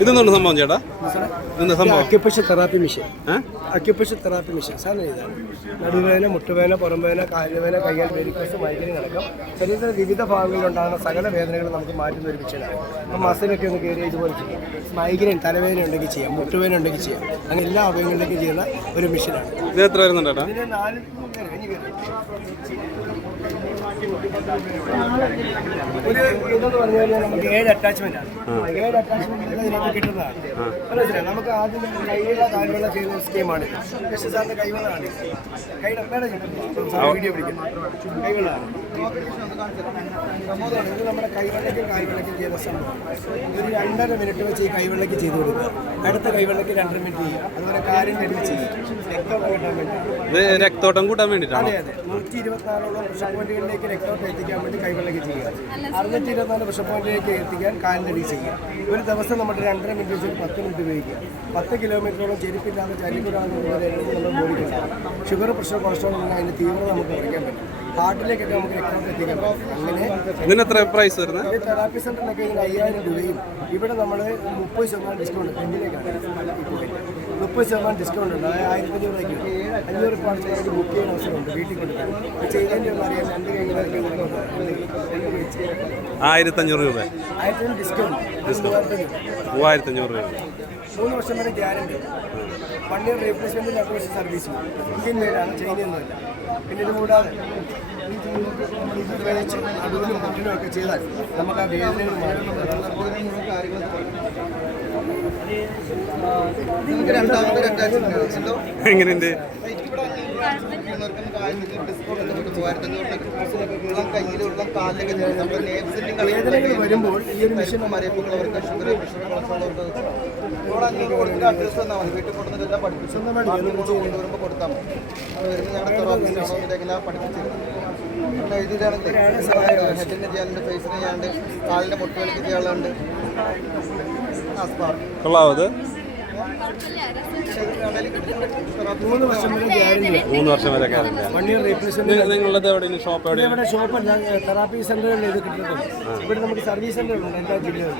ഇതെന്തുണ്ട് സംഭവം ചേട്ടാ? എന്താ സംഭവം? Occupation therapy machine. ഏ? Occupation therapy machine. സാധനം ഇതാണ്. നടുവേന മുട്ടുവേന പുറംവേന കാലുവേന കയ്യാൽ വെരിക്കോസ് മൈഗ്രൈൻ അടക്കം ശരീരത്തിലെ വിവിധ ഭാഗങ്ങളിലുണ്ടാകുന്ന സകല വേദനകളും നമുക്ക് മാറ്റുന്ന ഒരു മെഷീനാണ് അപ്പം മസിലൊക്കെ ഒന്ന് കയറി ഇതുപോലെ ചെയ്യും. മൈഗ്രൈൻ തലവേദന ഉണ്ടെങ്കിൽ ചെയ്യാം. മുട്ടുവേന ഉണ്ടെങ്കിൽ ചെയ്യാം. അങ്ങനെ എല്ലാ അവയവങ്ങളിലേക്കും ചെയ്യുന്ന ഒരു മിഷനാണ് ഇത് എത്ര വരുന്നുണ്ട് നാല്. ഒരു ഇതെന്ന് പറഞ്ഞു കഴിഞ്ഞാൽ നമുക്ക് ഏഴ് അറ്റാച്ച്മെന്റ് കിട്ടുന്നതാണ് നമുക്ക് ആദ്യം കൈവെള്ള കാൽവെള്ള ചെയ്യുന്ന സ്കീമാണ് സാറിന്റെ കൈവെള്ളമാണ് കൈയുടെ വീഡിയോ ഇത് നമ്മുടെ കൈവെള്ളയ്ക്കും കാൽവെള്ളയ്ക്കും ചെയ്യുന്ന സംഭവം ഒരു രണ്ടര മിനിറ്റ് വെച്ച് ഈ കൈവെള്ളയ്ക്ക് ചെയ്ത് കൊടുക്കുക അടുത്ത കൈവെള്ളയ്ക്ക് രണ്ടര മിനിറ്റ് ചെയ്യുക അതുപോലെ കാര്യം കഴിഞ്ഞ് ചെയ്യുക ഇത് രക്തോട്ടം കൂട്ടാൻ വേണ്ടിയിട്ടാണ് അതെ അതെ. നൂറ്റി ഇരുപത്തിനാലോളം പുഷപ്പ് പോയിന്റുകളിലേക്ക് രക്തം എത്തിക്കാൻ വേണ്ടി കൈവെള്ളയ്ക്ക് ചെയ്യുക. അറുന്നൂറ്റി ഇരുപത്തിനാല് പുഷപ്പ് പോയിന്റിലേക്ക് എത്തിക്കാൻ കാലിന്റെ ചെയ്യുക. ഒരു ദിവസം നമ്മുടെ രണ്ടര മിനിറ്റ് വെച്ച് പത്ത് മിനിറ്റ് ഉപയോഗിക്കുക. പത്ത് കിലോമീറ്ററോളം ചെരുപ്പില്ലാതെ നമ്മൾ ബോഡിക്കുണ്ടാകും ഷുഗർ പ്രഷർ കൊളസ്ട്രോൾ ഉണ്ടെങ്കിൽ അതിന്റെ തീവ്രത നമുക്ക് കുറയ്ക്കാൻ പറ്റും. ഹാർട്ടിലേക്കൊക്കെ നമുക്ക് രക്തം എത്തിക്കാൻ അങ്ങനെ എത്ര പ്രൈസ് വരുന്നത്? തെറാപ്പി സെന്ററിലൊക്കെ ഇതിന് അയ്യായിരം രൂപയും ഇവിടെ നമ്മൾ മുപ്പത് ശതമാനം ഡിസ്കൗണ്ട് പെൻഡിലേക്കാണ് മുപ്പത് ശതമാനം ഡിസ്കൗണ്ട് ഉണ്ട്. അതായത് ആയിരത്തി അഞ്ഞൂറ് രൂപയ്ക്ക് അഞ്ഞൂറ് രൂപ ബുക്ക് ചെയ്യുന്ന അവസരമുണ്ട് വീട്ടിൽ കൊടുക്കാൻ ചെയ്തതിന്റെ അറിയാൻ രണ്ട് കൈകളിലേക്ക് ആയിരത്തഞ്ഞൂറ് രൂപ. ആയിരത്തി ഡിസ്കൗണ്ട് മൂവായിരത്തഞ്ഞൂറ് രൂപ. മൂന്ന് വർഷം വരെ ഗ്യാരണ്ടി. വൺ ഇയർ റീപ്ലേസ്മെന്റ് രണ്ട് വർഷം സർവീസ് ഇന്ത്യൻ മെയ്ഡാണ് ചൈനയൊന്നുമില്ല പിന്നെ ഇത് കൂടാതെ ഉപയോഗിച്ച് നടുവിനും മുട്ടിനും ഒക്കെ ചെയ്താൽ നമുക്ക് ആ വേദനകൾ നിങ്ങൾക്ക് രണ്ടാമത്തെ? എങ്ങനെയുണ്ട്? വേദനകൾ വരുമ്പോൾ ഈ ഒരു മെഷീൻ പരിപ്പും മരയപ്പുള്ളവർക്ക് ഷുഗർ പ്രഷർ കൊളസ്ട്രോളുള്ളവർക്ക് ഇവിടെ അഞ്ഞൂറ് കൊടുത്തിട്ട് അഡ്രസ് തന്നാൽ മതി. വീട്ടിൽ കൊണ്ടുവന്നിട്ട് എല്ലാം പഠിപ്പിച്ചു. കൊണ്ടുവരുമ്പോൾ കൊടുത്താൽ മതി. അത് വരുന്ന ഞങ്ങളുടെ തെറാപ്പിസ്റ്റാണോ പഠിപ്പിച്ചിരുന്നത്. പിന്നെ എഴുതിയിട്ടാണെങ്കിൽ ഹെഡിന് ചെയ്യാനുണ്ട് ഫേസിന് ചെയ്യാനുണ്ട് കാലിന്റെ മുട്ടുകളിക്ക് ചെയ്യാനുണ്ട് ആ സ്പാർക്ക് കൊള്ളാവോ അത്. മൂന്ന് വർഷം വരെ ഗ്യാരണ്ടി മൂന്ന് വർഷം വരെ ഗ്യാരണ്ടി വൺ ഇയർ റീപ്ലേസ്മെന്റ് നിങ്ങളുടെ എവിടെയും ഷോപ്പ് എവിടെ ഇവിടെ ഷോപ്പല്ല തെറാപ്പി സെന്ററുകളിൽ ഇത് കിട്ടുന്നുണ്ട് ഇവിടെ നമുക്ക് സർവീസ് സെന്ററുണ്ട് എല്ലാ ജില്ലകളിലും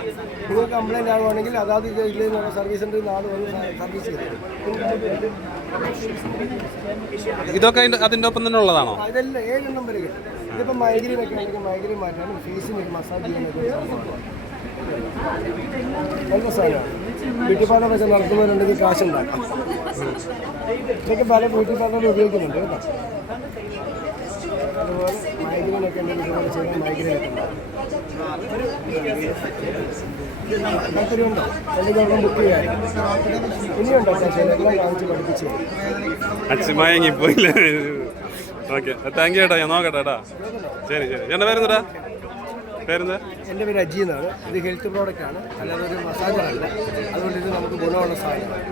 നിങ്ങൾ കംപ്ലൈന്റ് ആവുകയാണെങ്കിൽ അതാത് ജില്ലയിൽ നിന്ന് സർവീസ് സെന്ററിൽ നിന്ന് ആൾ വന്ന് സർവീസ് ചെയ്തു ഇതൊക്കെ അതിന്റെ അതിന്റെ ഒപ്പം തന്നെ ഉള്ളതാണോ? ഇതെല്ലാം ഏഴെണ്ണം വരെ കിട്ടും. ഇതിപ്പോൾ മൈഗ്രെയിൻ ഒക്കെ ആണെങ്കിൽ മൈഗ്രീൻ മാറ്റാനും ഫേസിന് മസാജ് ചെയ്യാനൊക്കെ. ബ്യൂട്ടി പാർലറൊക്കെ നടത്തുന്നവരുണ്ടെങ്കിൽ കാശുണ്ടാക്കാം. ഇതൊക്കെ പല ബ്യൂട്ടി പാർലർ ഉപയോഗിക്കുന്നുണ്ട് കേട്ടോ. അതുപോലെ മൈഗ്രെയിൻ ഒക്കെ ഉണ്ടെങ്കിൽ ഇതുപോലെ ഒക്കെ ഉണ്ടാകും താല്പര്യമുണ്ടോ അല്ലെങ്കിൽ ഒരെണ്ണം ബുക്ക് ചെയ്യാം ഇനിയുണ്ടോ എല്ലാം കാണിച്ച് പഠിപ്പിച്ച്. ഓക്കെ താങ്ക് യു ഏട്ടാ. ഞാൻ നോക്കട്ടെ ഏട്ടാ. ശരി ശരി. ചേട്ടന്റെ പേരെന്താ പേരെന്താ? എന്റെ പേര് അജി എന്നാണ്. ഇത് ഹെൽത്ത് പ്രോഡക്റ്റ് ആണ് അല്ലാതെ ഒരു മസാജറല്ല. അതുകൊണ്ട് ഇത് നമുക്ക് ഗുണമുള്ള സാധനമാണ്.